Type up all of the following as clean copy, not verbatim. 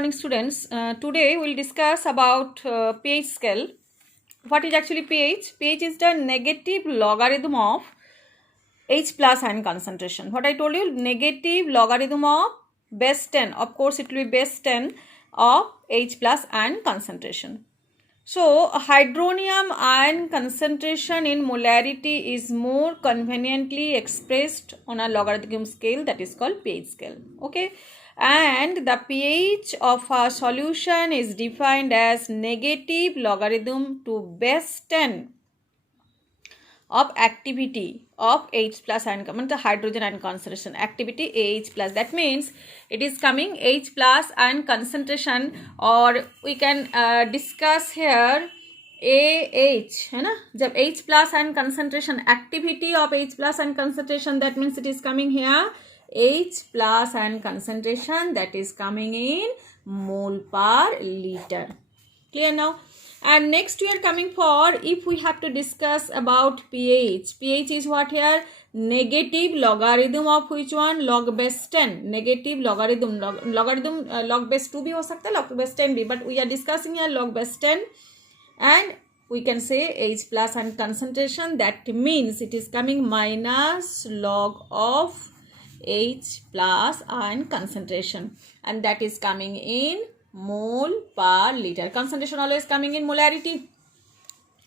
morning students. Today we'll discuss about pH scale. What is actually pH? pH is the negative logarithm of H plus ion concentration. What I told you, negative logarithm of base 10. Of course it will be base 10 of H plus ion concentration. So hydronium ion concentration in molarity is more conveniently expressed on a logarithm scale, that is called pH scale. Okay, and the pH of a solution is defined as negative logarithm to base 10 of activity of H plus ion, the hydrogen ion concentration activity AH plus. That means it is coming H plus ion concentration, or we can discuss here AH है ना. जब H plus ion concentration activity of H plus ion concentration, that means it is coming here H plus ion concentration, that is coming in mole per liter. Clear now? And next we are coming for, if we have to discuss about pH. pH is what here? Negative logarithm of which one? Log base 10. Negative logarithm. Log base 2 भी हो सकता है, log base 10 भी. But we are discussing here log base 10. And we can say H plus ion concentration. That means it is coming minus log of H plus ion concentration. And that is coming in mole per liter. Concentration always coming in molarity.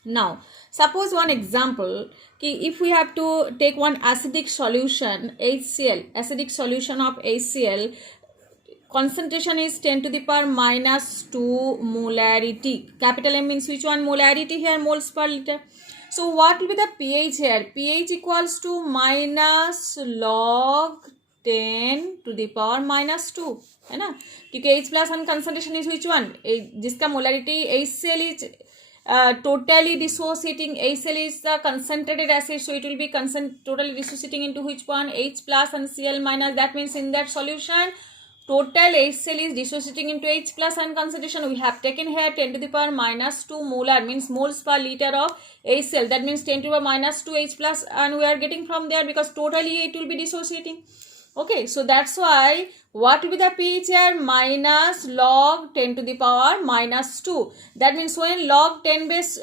Now suppose one example, if we have to take one acidic solution HCl, acidic solution of HCl, concentration is 10 to the power minus 2 molarity. Capital M means which one? Molarity here, moles per liter. So what will be the pH here? pH equals to minus log 10 to the power minus 2 है ना, क्योंकि H plus ion concentration is which one? जिसका molarity HCl is totally dissociating. HCl is the concentrated acid, so it will be totally dissociating into which one? H plus and Cl minus. That means in that solution total HCl is dissociating into H plus ion concentration. We have taken here 10 to the power minus 2 molar, means moles per liter of HCl. That means 10 to the power minus 2 H plus, and we are getting from there because totally it will be dissociating. Okay, so that's why what will be the pH here? Minus log 10 to the power minus 2. That means when log 10 base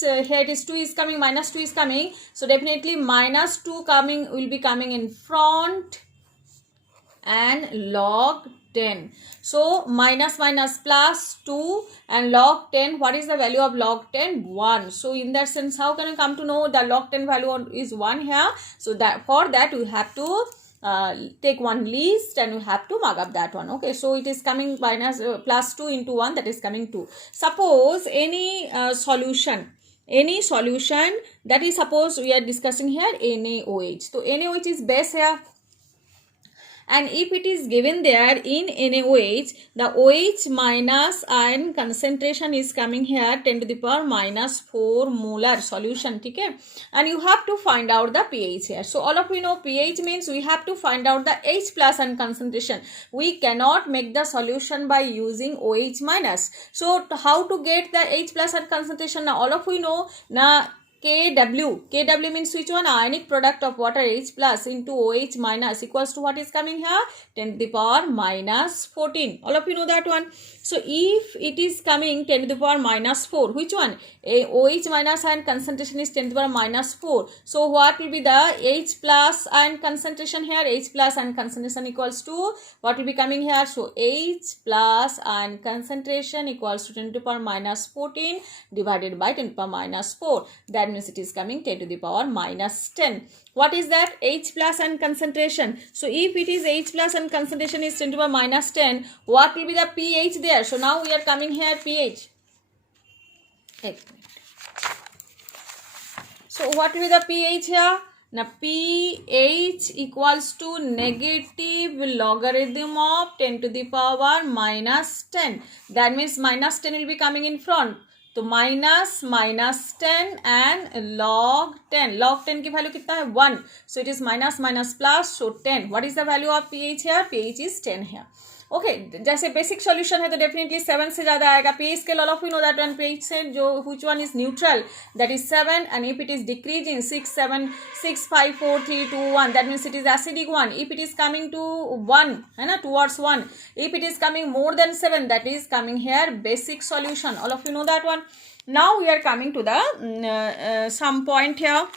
here it is 2 is coming, minus 2 is coming. So definitely minus 2 coming will be coming in front and log 10. So minus minus plus 2 and log 10. What is the value of log 10? 1. So in that sense, how can you come to know the log 10 value is 1 here? So that for that we have to take one least and we have to mark up that one. Okay, so it is coming minus plus 2 into 1, that is coming 2. Suppose any solution that is, suppose we are discussing here NaOH. So NaOH is base here, and if it is given there in NaOH, the OH minus ion concentration is coming here 10 to the power minus 4 molar solution, okay? And you have to find out the pH here. So all of you know pH means we have to find out the H plus ion concentration. We cannot make the solution by using OH minus. So how to get the H plus ion concentration? Now all of you know now KW means which one? Ionic product of water H plus into OH minus equals to what is coming here? 10 to the power minus 14. All of you know that one. So if it is coming 10 to the power minus 4, which one? OH minus ion concentration is 10 to the power minus 4. So what will be the H plus ion concentration here? H plus ion concentration equals to what will be coming here? So H plus ion concentration equals to 10 to the power minus 14 divided by 10 to the power minus 4. That means it is coming 10 to the power minus 10. What is that? H plus ion concentration. So if it is H plus ion concentration is 10 to the power minus 10, what will be the pH there? So now we are coming here pH. So what will be the pH here? Now pH equals to negative logarithm of 10 to the power minus 10. That means minus 10 will be coming in front. तो minus 10 and log 10. Log 10 की value कितना है? 1. So it is minus minus plus, so 10. What is the value of pH here? pH is 10 here. Okay जैसे basic solution है तो definitely 7 से ज़्यादा आएगा. pH scale all of you know that one. pH से जो which one is neutral, that is 7, and if it is decreasing 6, 7, 6, 5, 4, 3, 2, 1, that means it is acidic one. If it is coming to 1 है ना, towards 1, if it is coming more than 7, that is coming here basic solution. All of you know that one. Now we are coming to the some point here,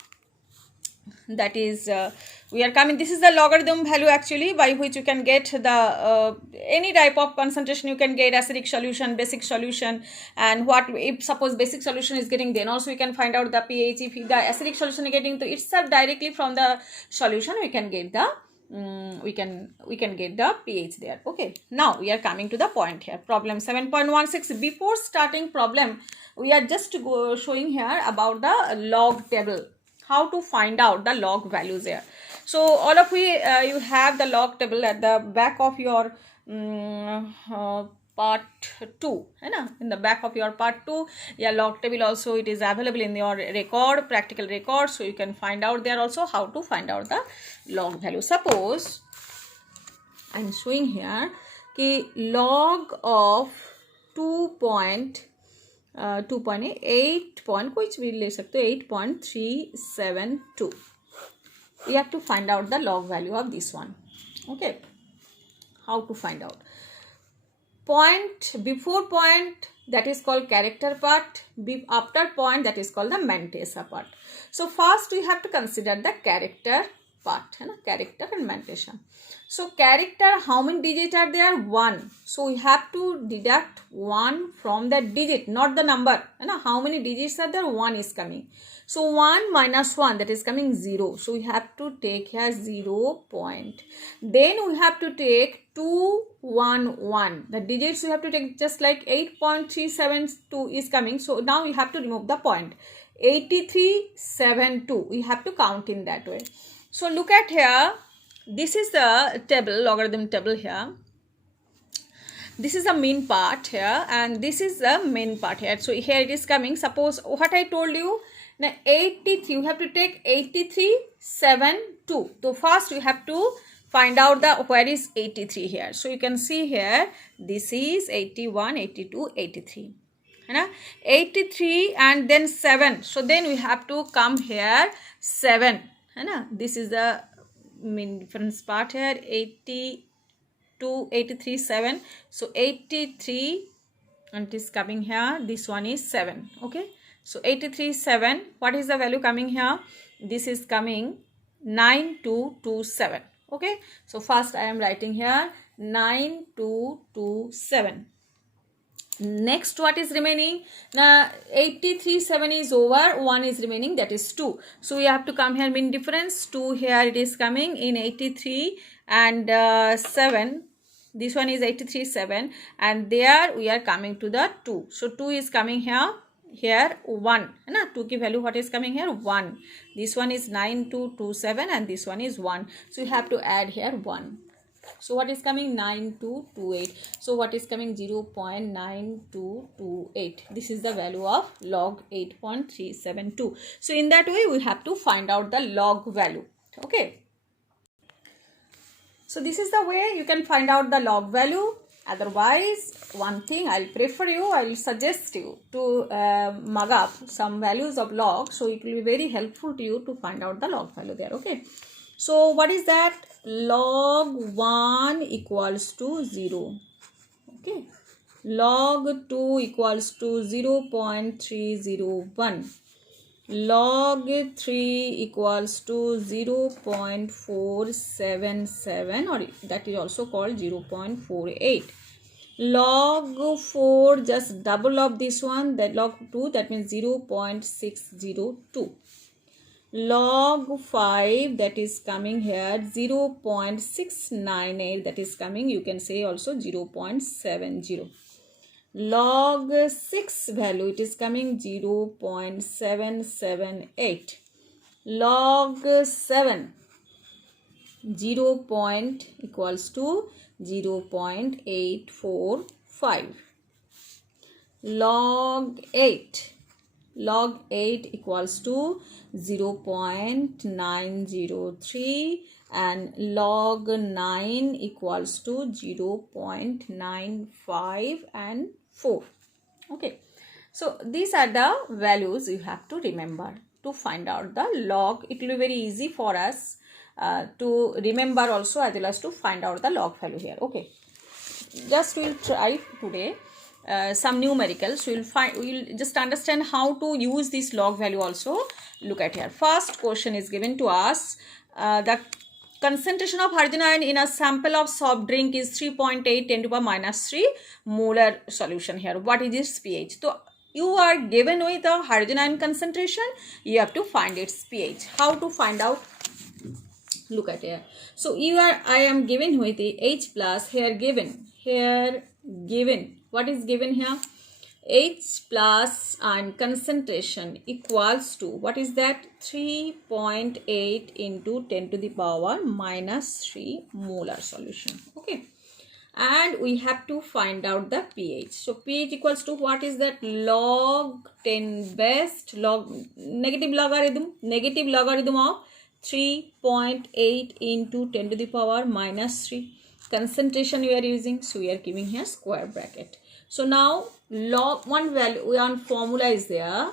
that is we are coming, this is the logarithm value actually by which you can get the any type of concentration. You can get acidic solution, basic solution, and what if suppose basic solution is getting, then also we can find out the pH. If the acidic solution is getting to itself directly from the solution, we can get the we can get the pH there. Okay, now we are coming to the point here, problem 7.16. Before starting problem, we are just showing here about the log table, how to find out the log values here. So all of you have the log table at the back of your part 2 है ना, in the back of your part 2. Yeah, log table also it is available in your record, practical record, so you can find out there also how to find out the log value. Suppose I am showing here कि log of 2.8 point कुछ भी ले सकते हो, 8.372. You have to find out the log value of this one. Okay, how to find out? Point before point, that is called character part. After point, that is called the Mantessa part. So first we have to consider the character part, है ना, character and Mantessa. So character, how many digits are there? 1. So we have to deduct 1 from the digit, not the number, है ना. How many digits are there? 1 is coming. So 1 minus 1, that is coming 0. So we have to take here 0 point. Then we have to take 2, 1, 1. The digits we have to take just like 8.372 is coming. So now we have to remove the point. 8372. We have to count in that way. So look at here. This is the table, logarithm table here. This is the mean part here, and this is the main part here. So here it is coming. Suppose what I told you. Now 83, you have to take 8372. So first we have to find out the where is 83 here. So you can see here, this is 81, 82, 83. 83 and then 7. So then we have to come here 7. This is the mean difference part here, 82, 83, 7. So 83 and it is coming here. This one is 7. Okay. So 83, 7. What is the value coming here? This is coming 9227. Okay. So first I am writing here 9227. Next, what is remaining? Now 83.7 is over, 1 is remaining, that is 2. So we have to come here mean difference. 2 here it is coming in 83 and 7. This one is 83.7 and there we are coming to the 2. So 2 is coming here. Here 1, 2 की value what is coming here? 1. This one is 9227 and this one is 1. So you have to add here 1. So what is coming? 9228. So what is coming? 0.9228. This is the value of log 8.372. So in that way we have to find out the log value. Okay. So this is the way you can find out the log value. Otherwise, one thing I'll prefer you, I'll suggest you to mug up some values of log. So it will be very helpful to you to find out the log value there. Okay. So what is that? Log 1 equals to 0. Okay. Log 2 equals to 0.301. Log 3 equals to 0.477, or that is also called 0.48. Log 4, just double of this one, that log 2, that means 0.602. Log 5, that is coming here 0.698, that is coming, you can say also 0.70. Log 6 value, it is coming 0.778. Log 7, 0 equals to 0.845. Log 8, equals to 0.903, and log 9 equals to 0.95 and 4. Okay, so these are the values you have to remember to find out the log. It will be very easy for us to remember also, as well as to find out the log value here. Okay, just we'll try today some numericals. We'll just understand how to use this log value also. Look at here. First question is given to us. The concentration of hydrogen ion in a sample of soft drink is 3.8 10 to the power minus 3 molar solution here. What is its pH? So you are given with the hydrogen ion concentration, you have to find its pH. How to find out? Look at here. So I am given with the H plus here given. What is given here? H plus and concentration equals to, what is that? 3.8 into 10 to the power minus 3 molar solution. Okay, and we have to find out the pH. So pH equals to, what is that? Log 10 best log negative logarithm of 3.8 into 10 to the power minus 3. Concentration we are using, so we are giving here square bracket. So now log one formula is there.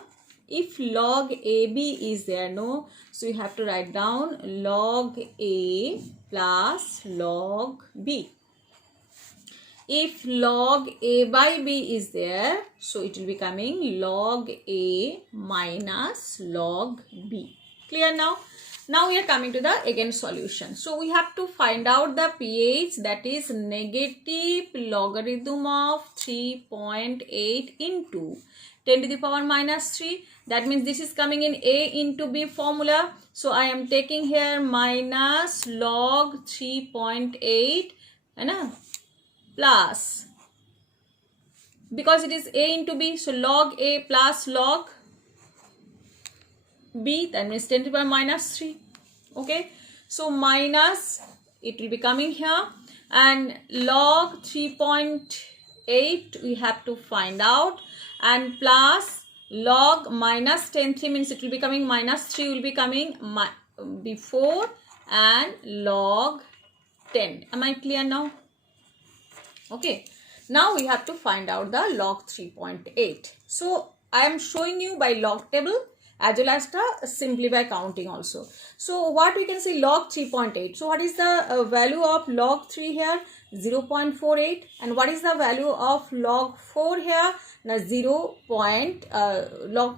If log AB is there, no, so you have to write down log A plus log B. If log A by B is there, so it will be coming log A minus log B. Clear now? Now we are coming to the again solution. So we have to find out the pH, that is negative logarithm of 3.8 into 10 to the power minus 3. That means this is coming in A into B formula. So I am taking here minus log 3.8 plus, because it is A into B, so log A plus log B, that means 10 to the power minus 3. Okay, so minus, it will be coming here, and log 3.8 we have to find out, and plus log minus 10, 3 means it will be coming minus 3 will be coming before, and log 10. Am I clear now? Okay, now we have to find out the log 3.8. So I am showing you by log table as well as the simply by counting also. So what we can say, log 3.8. So what is the value of log 3 here? 0.48. And what is the value of log 4 here? Now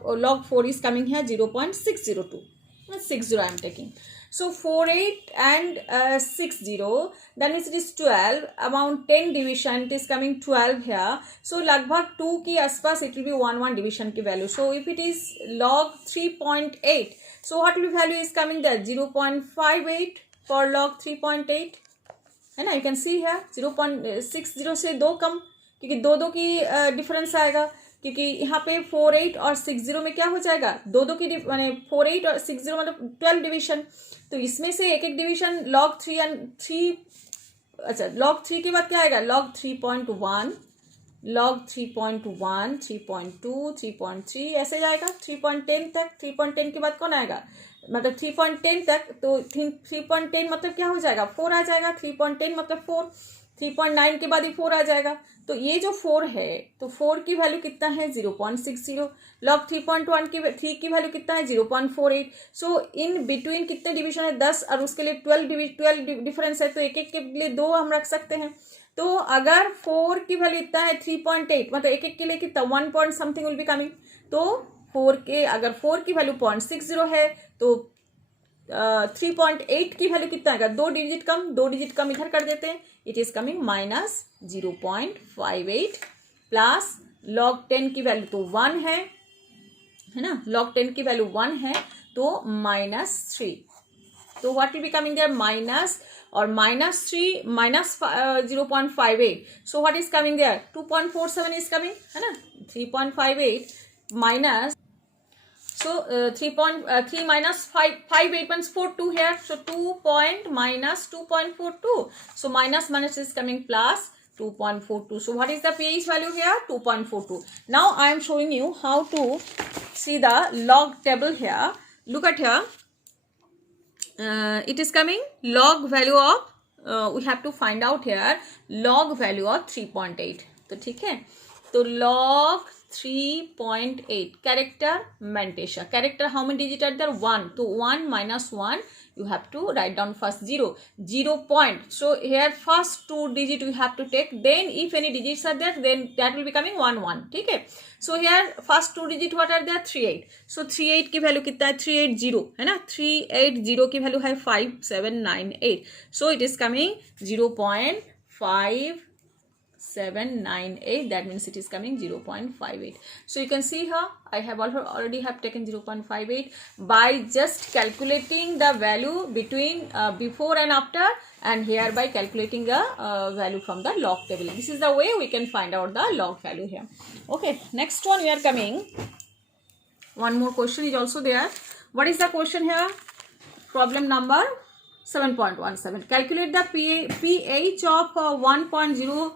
log 4 is coming here 0.602. 60 I am taking. So 48 and 60, that means it is 12. Amount 10 division, it is coming 12 here. So lagbhag 2 ki aspas it will be 1 division ki value. So if it is log 3.8, so what will value is coming there? 0.58 for log 3.8. है ना, you can see here 0.60 से 2 कम, क्योंकि 2 की difference आएगा, क्योंकि यहाँ पे 48 और 60 में क्या हो जाएगा? 2 की माने 48 और 60 मतलब 12 डिवीजन. तो इसमें से एक डिवीजन log 3 एंड 3, अच्छा log 3 के बाद क्या आएगा? log 3.1, log 3.1, 3.2, 3.3 ऐसे जाएगा 3.10 तक. 3.10 के बाद कौन आएगा? मतलब 3.10 तक, तो 3.10 मतलब क्या हो जाएगा? 4 आ जाएगा. 3.10 मतलब 4. 3.9 के बाद ही 4 आ जाएगा. तो ये जो 4 है, तो 4 की वैल्यू कितना है? 0.60. लॉग 3.1 की 3 की वैल्यू कितना है? 0.48. सो इन बिटवीन कितने डिवीजन है? 10, और उसके लिए 12 डिफरेंस है, तो एक के लिए 2 हम रख सकते हैं. तो अगर 4 की वैल्यू इतना है 3.8, मतलब एक के लिए कितना 1 point something will be coming. तो 4 के अगर 4 की वैल्यू 0.60 है, तो 3.8 की वैल्यू कितना आएगा? 2 डिजिट कम इधर कर देते हैं. It is coming minus 0.58 plus log 10 की वैल्यू तो 1 है ना, लॉग 10 की वैल्यू 1 है, तो -3. तो what will be coming there? Minus और -3 minus 0.58. So what is coming there? 2.47 is coming, है ना. 3.58 minus, so 3 minus 58 means 42 here, so 2 minus 2.42. so minus is coming plus 2.42. so what is the pH value here? 2.42. now I am showing you how to see the log table here. Look at here, it is coming log value of we have to find out here log value of 3.8. तो ठीक है, तो log 3.8 character mentation. Character how many digit are there? 1. So 1 minus 1 you have to write down first 0 point. So here first 2 digit we have to take, then if any digits are there then that will be coming 1 1. ठीक है, so here first 2 digit what are there? 38. So 38 की value कितना है? 380 है ना, 380 की value है 5798. So it is coming 0.5798. That means it is coming 0.58. So you can see here I have already have taken 0.58 by just calculating the value between before and after, and here by calculating the value from the log table. This is the way we can find out the log value here. Okay, next one we are coming. One more question is also there. What is the question here? Problem number 7.17. Calculate the pH of 1.0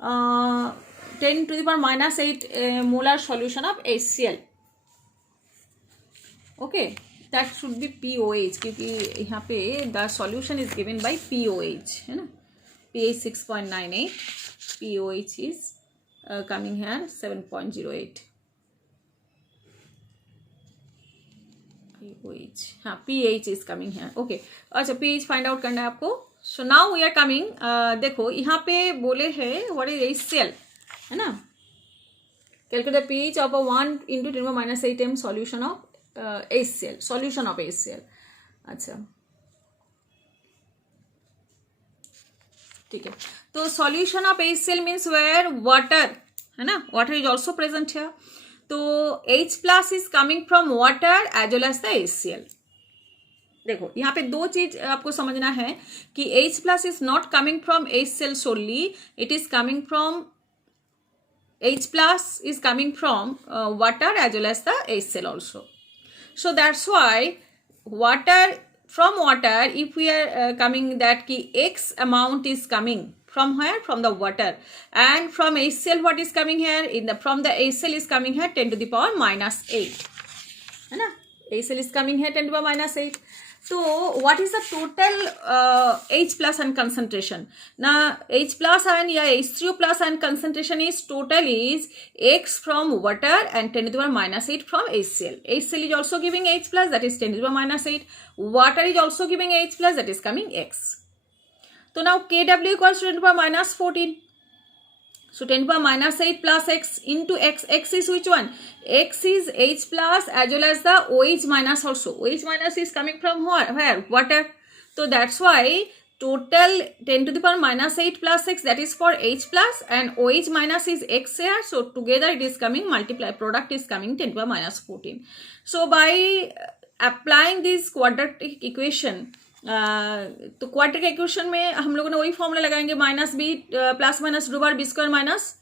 10 to the power minus 8 molar solution of HCl. Okay, that should be POH क्योंकि यहाँ पे the solution is given by POH है ना, pH 6.98, POH is coming here 7.08. POH, हाँ pH is coming here. Okay, अच्छा pH find out करना है आपको. So now we are coming, देखो यहाँ पे बोले है what is HCl है ना, calculate the pH of a 1 into 10 to the minus 8 m solution of HCl, solution of HCl. अच्छा ठीक है, तो solution of HCl means where water है ना, water is also present here. तो H plus is coming from water as well as the HCl. देखो यहाँ पे दो चीज आपको समझना है कि H plus is not coming from HCl solely, it is coming from H plus is coming from water as well as the HCl also. So that's why water, from water if we are coming that ki X amount is coming from where? From the water, and from HCl what is coming here? From the HCl is coming here 10 to the power minus 8 है ना, HCl is coming here 10 to the power minus 8. So what is the total H plus ion concentration? Now H plus ion या H3O plus ion concentration is total is X from water and 10 to the power minus 8 from HCl. HCl is also giving H plus, that is 10 to the power minus 8. Water is also giving H plus, that is coming X. So now Kw equals to 10 to the power minus 14. So 10 to the power minus 8 plus X into X. X is which one? X is H plus as well as the OH minus also. OH minus is coming from where? Water. So that's why total 10 to the power minus 8 plus X, that is for H plus, and OH minus is X here. So together it is coming, multiply, product is coming 10 to the power minus 14. So by applying this quadratic equation, तो quadratic equation में हम लोगों ने वही formula लगाएंगे, minus B plus minus डू बार B square minus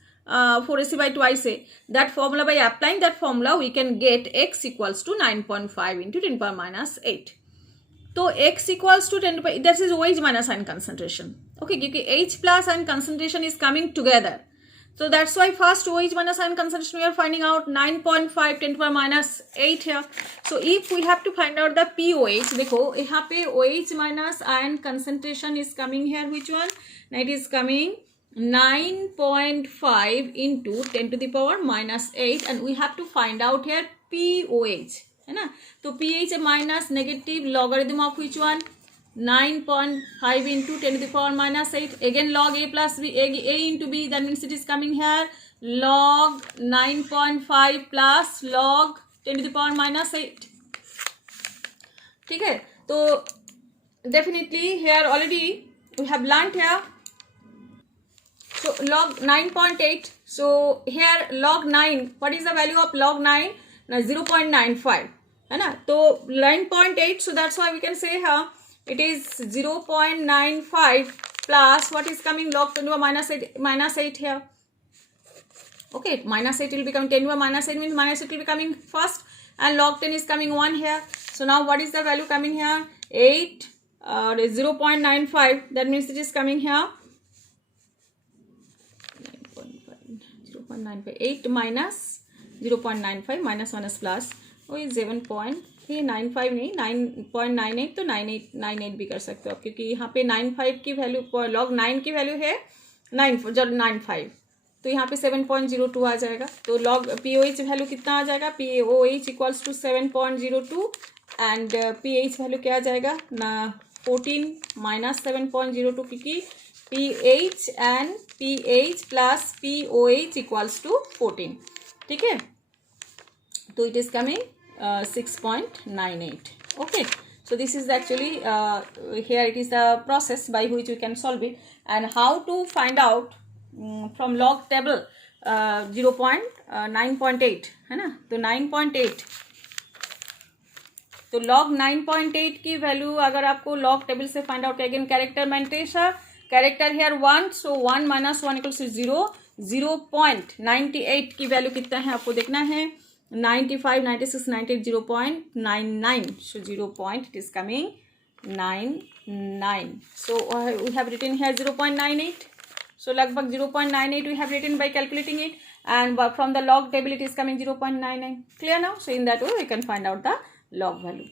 4ac by 2ic. That formula, by applying that formula we can get x equals to 9.5 into 10 power minus 8. तो x equals to 10 power, that is OH minus ion concentration. Okay, क्योंकि H plus ion concentration is coming together. So that's why first OH minus ion concentration we are finding out 9.5 10 to the power minus 8 here. So if we have to find out the POH, देखो यहाँ पे OH minus ion concentration is coming here, which one? It is coming 9.5 into 10 to the power minus 8, and we have to find out here POH है ना. तो PH minus negative logarithm of which one? 9.5 into 10 to the power minus 8. Again log A plus B, A into B, that means it is coming here log 9.5 plus log 10 to the power minus 8. ठीक है, तो definitely here already we have learnt here. So log 9.8. So here log 9, what is the value of log 9? Now 0.95 है ना, तो 9.8. So that's why we can say here it is 0.95 plus what is coming log 10 to the minus 8 here. Okay, minus 8 will be coming, 10 to the minus 8 means minus 8 will be coming first, and log 10 is coming 1 here. So now what is the value coming here? 8 0.95, that means it is coming here 0.95, 8 minus 0.95 minus minus plus, is 7.5. ये 95 नहीं, 9.98, तो 98 भी कर सकते हो आप, क्योंकि यहाँ पे 95 की वैल्यू, log 9 की वैल्यू है 9, जब 95, तो यहाँ पे 7.02 आ जाएगा। तो log POH वैल्यू कितना आ जाएगा, POH equals to 7.02, and PH value क्या आ जाएगा ना, 14 माइनस 7.02, क्योंकि PH and PH plus POH equals to 14, ठीक है। तो it is coming 6.98. Okay, so this is actually here it is the process by which we can solve it, and how to find out from log table 9.8 है ना। तो 9.8, तो log 9.8 की value अगर आपको log टेबल से find out, again character mantissa, character here 1, so 1 minus 1 equals to 0, 0.98 की value कितना है आपको देखना है, 95, 96, 98, 0.99, so 0. It is coming 99. So we have written here 0.98. So लगभग 0.98 we have written by calculating it, and from the log table it is coming 0.99. Clear now? So in that way we can find out the log value.